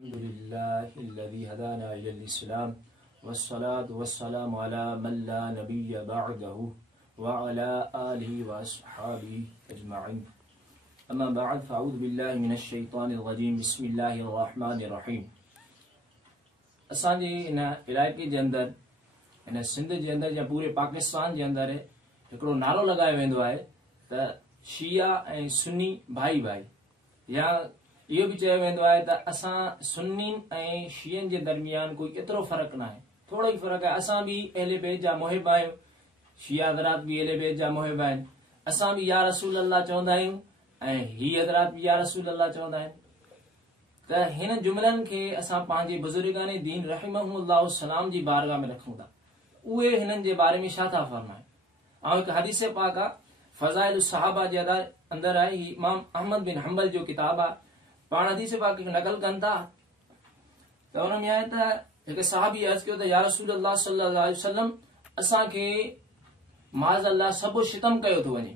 अल्हम्दुलिल्लाहिल्लज़ी हदाना इलल इस्लाम वस्सलातु वस्सलामु अला मन ला नबिय्य बअदहु व अला आलिहि व अस्हाबिहि अजमईन। अम्मा बअद फ़अऊज़ु बिल्लाहि मिनश शैतानिर रजीम। बिस्मिल्लाहिर रहमानिर रहीम। असांजे इन इलाइक़े जे अंदरि इन सिंध जे अंदरि या पूरे पाकिस्तान जे अंदरि हिकिड़ो नारो लगायो वेंदो आहे त शिया ऐं सुन्नी भाई भाई, या इहो भी चयो वेंदो आहे त असां सुन्नी ऐं शियनि जे दरमियान कोई एतिरो फ़र्क़ु न आहे, थोड़ो ई फ़र्क़ु आहे। असां भी अहले बैत जा मुहिब आहियूं, शिया हज़रात भी अहले बैत जा मुहिब आहिनि। असां भी या रसूल अल्लाह चवंदा आहियूं ऐं ही हज़रात भी या रसूल अल्लाह चवंदा आहिनि। त हिन जुमलनि खे असां पंहिंजे बुज़ुर्गाने दीन रहमहुमुल्लाह सलाम जी बारगाह में रखूं था। उहे हिननि जे बारे में छा था फरमाइनि। ऐं हिकु हदीस पाक आहे फ़ज़ाइल सहाबा जे अंदरि आहे, ही इमाम अहमद बिन हंबल जो किताब आहे। पाण हदीस पाक खे नक़ल कनि था त हुन में आहे त हिकु सहाबी अर्ज़ कयो त या रसूल अल्लाह सल्लल्लाहु अलैहि वसल्लम असांखे माज़ अल्लाह सभु शितम कयो थो वञे।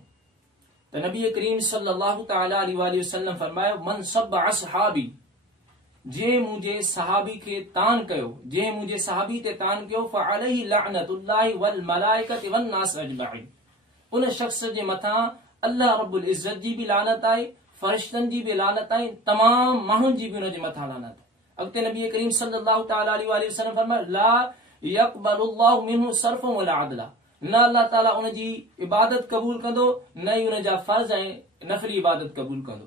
त नबी करीम सल्लल्लाहु तआला अलैहि वसल्लम फरमायो मन सब असहाबी, जे मुंहिंजे सहाबी खे तान कयो, जे मुंहिंजे सहाबी ते तान कयो फअलैहि लअनतुल्लाहि वल मलाइकति वन नास अजमईन, उन शख्स जे मथां अल्लाह रब्बुल इज्जत जी भी लानत आहे, फरिश्तनि जी भी लानत आहे, तमाम माण्हुनि जी भी उन जे मथां लानत आहे। अॻिते नबी करीम सल्लल्लाहु तआला अलैहि वसल्लम फरमायो ला यक़बलुल्लाहु मिन्हु सर्फ़न वला अदला, न अल्लाह ताला उन जी इबादत क़बूल कंदो, न ई उन जा फर्ज़ ऐं नफ़ली इबादत क़बूल कंदो।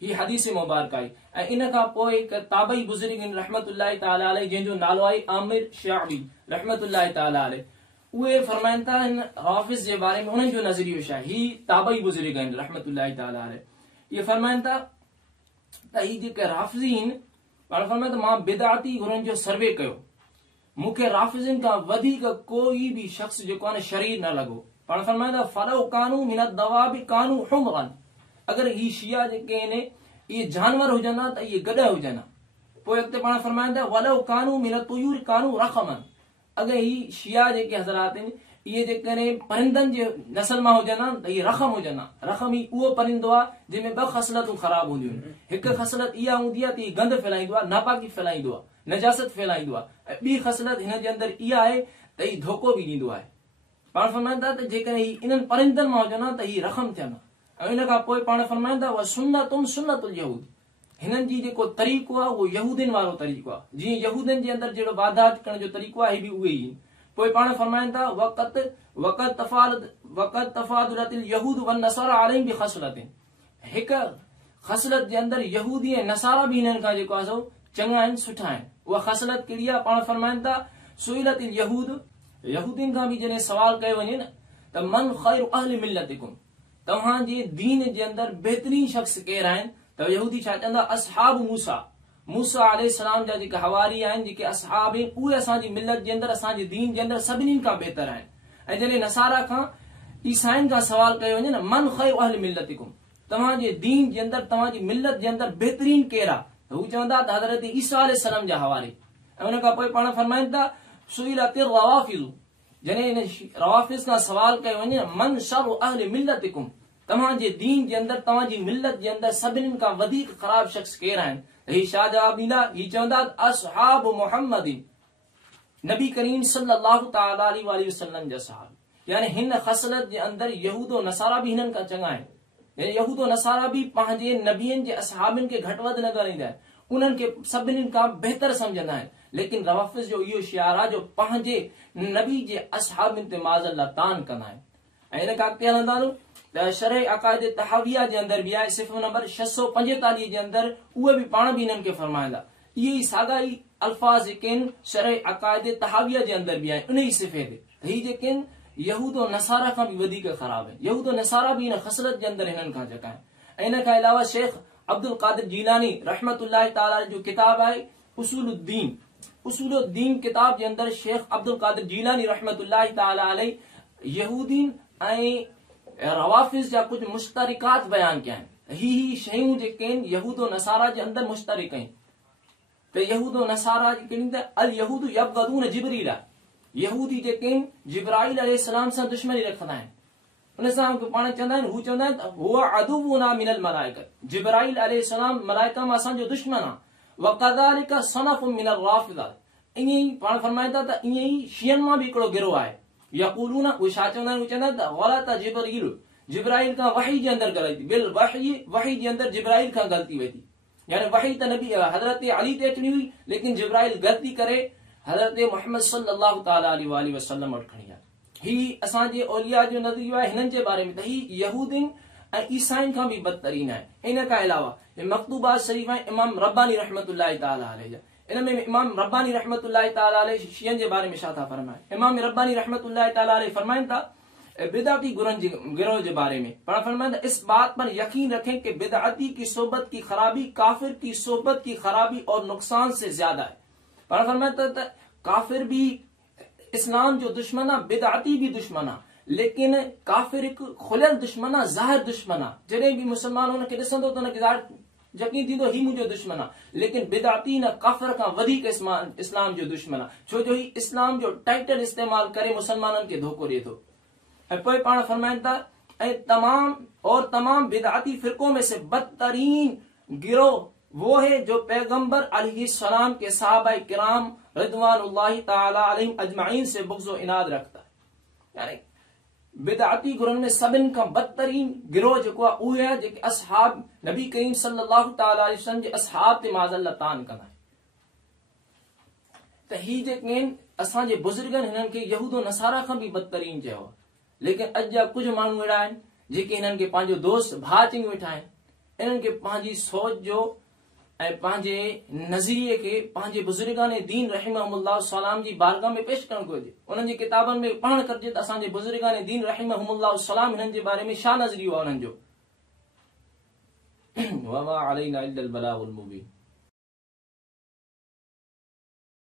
ही हदीस मुबारक आई। ऐं इन खां पोइ हिकु ताबई बुज़ुर्ग रहमतुल्लाहि तआला अलैहि, जंहिंजो नालो आहे आमिर शाअबी रहमतुल्लाहि तआला अलैहि, उहे फरमाइनि था हिन हाफ़िज़ जे बारे में उन्हनि जो नज़रियो छा आहे। ही ताबई बुज़ुर्ग आहिनि रहमतुल्लाहि तआला अलैहि। ये फरमाइनि था त ही जेके राफ़िज़ीन, पाण फरमाइनि त मां बिदअती हुननि जो सर्वे कयो, मूंखे राफ़िज़िन खां वधीक कोई भी शख्स जेको आहे न शरीर न लॻो। पाण फरमाइनि था फलौ कानू मिन दवाबि कानू हुमरन, अगरि ही शिया जेके आहिनि इहे जानवर हुजनि हा त इहे गॾ हुजनि हा। पोइ अॻिते पाण फरमाइनि था वलौ कानू मिन तुयूर कानू रखमन, अगरि ही शिया जेके हज़रात आहिनि इहे जेकॾहिं परिंदनि जे नस्ल मां हुजनि हा त इहे रखम हुजनि हा। रखम ई उहो परिंदो आहे जंहिंमें ॿ ख़सलतूं ख़राब हूंदियूं आहिनि। हिकु ख़सलत इहा हूंदी आहे त हीउ गंद फैलाईंदो आहे, नापाकी फैलाईंदो आहे, नजासत फैलाईंदो आहे, ऐं ॿी ख़सलत हिन जे अंदरि इहा आहे त हीउ धोखो बि ॾींदो आहे। पाण फरमाइनि था त जेकॾहिं हीउ इन्हनि परिंदनि मां हुजनि हा त हीउ रखम थियनि हा। ऐं इन खां पोइ पाण फरमाइनि था व सुन्नतुन सुन्नतुल यहूद, हिननि जी जेको तरीक़ो आहे उहो यहूदिन वारो तरीक़ो आहे, जीअं यहूदनि जे अंदरि जहिड़ो वाधात करण जो तरीक़ो आहे बि उहे ई। पोइ पाण फरमाइनि था वक़त तफ़ादुलतिल यहूद वन नसारा अलैहिम बि ख़सलतिन, हिकु ख़सलत जे अंदरि यहूदी ऐं नसारा भी हिननि खां जेको आहे सो चङा आहिनि, सुठा आहिनि। उहा ख़सलत कहिड़ी आहे। पाण फरमाइनि था सुइलतिल यहूद, यहूदिन खां बि जॾहिं सवाल कयो वञे न त मन ख़ैरु अहलि मिल्लतिकुम, तव्हांजे दीन जे अंदरि बहितरीन शख्स केरु आहिनि, त यहूदी छा चवंदा असहाब मूसा, मूसा अलैहिस्सलाम जा जेके हवारी आहिनि, जेके असहाब आहिनि, उहे असांजी मिलत जे अंदरि असांजे दीन जे अंदरि सभिनी खां बहितर आहिनि। ऐं जॾहिं नसारा खां ईसाइन खां सवाल कयो वञे न मन ख़ैरु अहलि मिल्लतिकुम, तव्हांजे दीन जे अंदरि तव्हांजी मिलत जे अंदरि बहितरीन केरु आहे, त हू चवंदा त हज़रत ईसा अलैहिस्सलाम जा हवारी। ऐं उन खां पोइ पाण फरमाइनि था सुइलतिर रवाफ़िज़, जॾहिं इन रवाफ़िज़ खां सवाल कयो वञे मन शर्रु अहलि मिल्लतिकुम, तव्हांजे दीन जे अंदरि तव्हांजी मिलत जे अंदरि सभिनी खां वधीक ख़राब शख्स केरु आहिनि, त ही छा जवाब ॾींदा। ही चवंदा असहाब मुहम्मदिन, नबी करीम सल्लल्लाहु तआला अलैहि वसल्लम जा सहाबा। यानी हिन ख़सलत जे अंदरि यहूदो नसारा भी हिननि खां चङा आहिनि। यहूदो नसारा भी पंहिंजे नबियनि जे असहाबनि खे घटि वधि न ॻणाईंदा आहिनि, उन्हनि खे सभिनी खां बहितर सम्झंदा आहिनि। लेकिन रवाफ़िज़ जो इहो शियार आहे जो पंहिंजे नबी जे असहाबनि ते माज़अल्लाह तान कंदा आहिनि। ऐं इन खां अॻिते हलंदा त शरह अक़ाइद तहाविया जे अंदरि बि आहे, सिफ़ नंबर 645 जे अंदरि उहे बि पाण बि हिननि खे फरमाईंदा। इहे ई साॻा ई अल्फाज़ जेके आहिनि शरह अक़ाइद तहाविया जे अंदरि बि आहिनि, उन ई सिफ़े ते। ही जेके आहिनि यहूदो नसारा खां बि वधीक ख़राब आहिनि। यहूदो नसारा बि हिन ख़सलत जे अंदरि हिननि खां चका आहिनि। ऐं इन खां अलावा शेख अब्दुल क़ादिर जीलानी रहमतुल्लाहि तआला जो किताब आहे उसूलुद्दीन, उसूलुद्दीन किताब जे अंदरि शेख अब्दुल क़ादिर जीलानी रहमतुल्लाहि तआला अलैहि यहूदीन ऐं रवाफ़िज़ जा कुछ मुश्तरिकात बयान कया आहिनि। ही शयूं जेके आहिनि यहूदो नसारा जे अंदरि मुश्तरिक आहिनि। त यहूदो नसारा जेके अल यहूद यबग़दून जिब्रील, यहूदी जेके आहिनि जिब्राइल अलैहिस्सलाम सां दुश्मनी रखंदा आहिनि। उन सां पाण चवंदा आहिनि, हू चवंदा आहिनि हुआ अदुवुना मिनल मलाइका, जिब्राइल अलैहिस्सलाम मलाइका मां असांजो दुश्मन आहे। वकदालिका सनफुम मिनर राफिदा, ईअं ई पाण फरमाइनि था त ईअं ई शियनि मां बि हिकिड़ो गिरोह आहे। यक़ूलून, उहे छा चवंदा आहिनि, उहे चवंदा आहिनि त ग़लत जिब्रील, जिब्राइल खां वही जे अंदरि ग़लती, बिल वही जे अंदरि जिब्राइल खां ग़लती वई थी। यानी वही त नबी हज़रत अली ते अचणी हुई, लेकिन जिब्राइल ग़लती करे हज़रत मुहम्मद सल्लल्लाहु तआला अलैहि वसल्लम वटि खणी आया। ही असांजे औलिया जो नज़रियो आहे हिननि जे बारे में, त ही यहूदिन ऐं ईसाइन खां बि बदतरीन आहे। इन खां अलावा मकतूबात शरीफ़ ऐं इमाम रब्बानी रहमतुल्लाहि तआला अलैहि, इन में इमाम रब्बानी रहमतुल्लाहि तआला अलैहि शियनि जे बारे में छा था फरमाए। इमाम रब्बानी रहमतुल्लाहि तआला अलैहि फरमाइनि था बिदअती गिरोह के बारे में, फरमाइंदा इस बात पर यकीन रखें कि बिदअती की सोबत की खराबी काफिर की सोबत की खराबी और नुकसान से ज्यादा है। फरमाइंदा काफिर भी इस्लाम जो दुश्मन आहे, बिदअती भी दुश्मन आहे, लेकिन काफिर एक खुलियल दुश्मन आहे, ज़ाहिर दुश्मन आहे। जॾहिं भी मुसलमान हुनखे ॾिसंदो त हुनखे ज़ाहिर यकीन थींदो ही मुंहिंजो दुश्मन आहे, लेकिन बिदअती न काफिर खां वधीक इस्लाम जो दुश्मन आहे, छो जो ही इस्लाम जो टाइटल इस्तेमाल करे मुसलमाननि खे धोखो ॾिए थो। पाण फरमाइनि था तमाम बिदअती फिरकों में से बदतरीन गिरोह वो है जो पैगंबर अलैहिस्सलाम के सहाबा किराम रिदवानुल्लाहि ताला अलैहिम अजमाइन से बुग़्ज़ व इनाद रखता है। यानी बिदअती गुरन में सभिनि खां बदतरीन गिरोह जेको आहे उहे आहे जेके असहाब नबी करीम सल्लल्लाहु ताला अलैहि वसल्लम जे असहाब ते माज़अल्लाह तान कंदा आहिनि। त ही जेके आहिनि असांजे बुज़ुर्गनि हिननि खे यहूदो नसारा खां बि बदतरीन चयो आहे, लेकिन अॼु जा कुझु माण्हू अहिड़ा आहिनि जेके हिननि खे पंहिंजो दोस्त भाउ चङी वेठा आहिनि। इन्हनि खे पंहिंजी सोच जो ऐं पंहिंजे नज़रिए खे पंहिंजे बुज़ुर्गाने दीन रहमहुमुल्लाह सलाम जी बारगाह में पेश करणु घुरिजे। उन्हनि जी किताबनि में पढ़णु करिजे त असांजे बुज़ुर्गाने दीन रहमहुमुल्लाह सलाम हिननि जे बारे में छा नज़रियो आहे उन्हनि जो। वमा अलैना इल्लल बलागुल मुबीन।